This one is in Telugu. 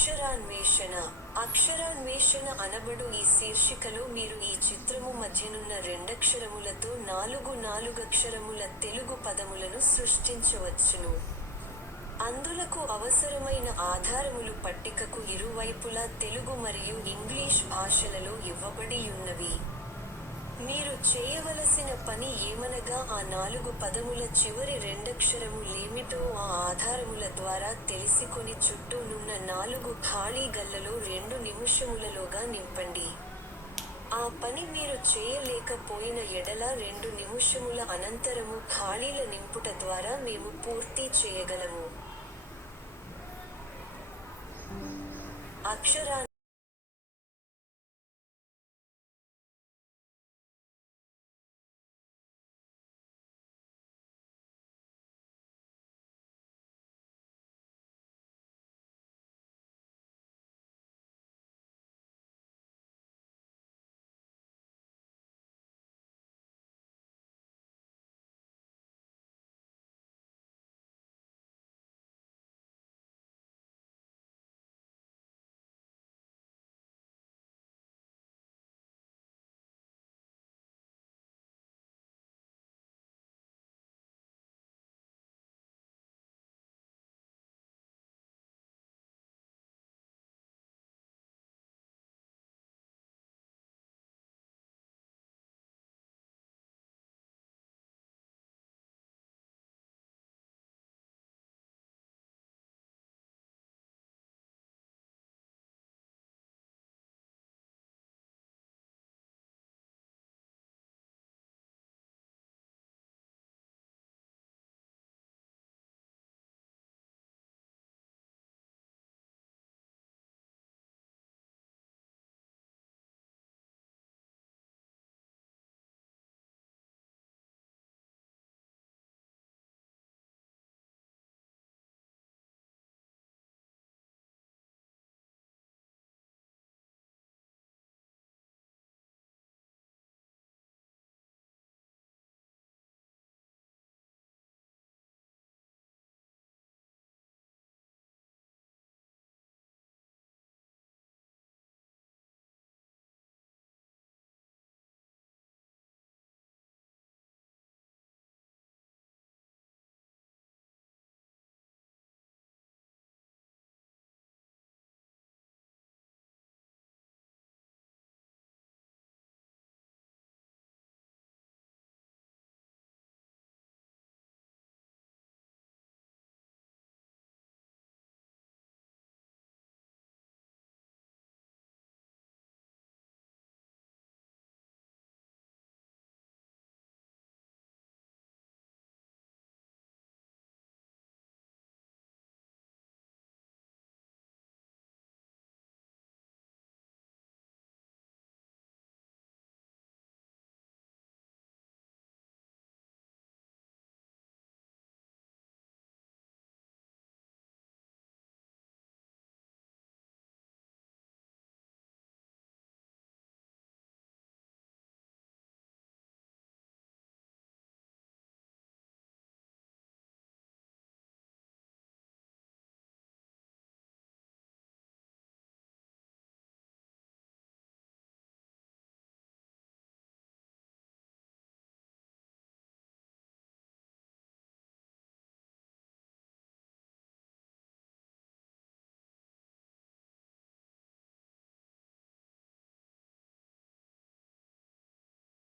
అక్షరాన్వేషణ. అక్షరాన్వేషణ అనబడు ఈ శీర్షికలో మీరు ఈ చిత్రము మధ్యనున్న రెండక్షరములతో నాలుగక్షరముల తెలుగు పదములను సృష్టించవచ్చును. అందులకు అవసరమైన ఆధారములు పట్టికకు ఇరువైపులా తెలుగు మరియు ఇంగ్లీష్ భాషలలో ఇవ్వబడియున్నవి. మీరు చేయవలసిన పని ఏమనగా ఆ 4 పదముల చివరి రెండక్షరము లేమిటో ఆ ఆధారముల ద్వారా తెలిసికొని చుట్టూ నున్న 4 ఖాళీ గల్లలో 2 నిముషములలోగా నింపండి. ఆ పని మీరు చేయలేకపోయిన ఎడల 2 నిముషముల అనంతరము ఖాళీల నింపుట ద్వారా మేము పూర్తి చేయగలము. అక్షరా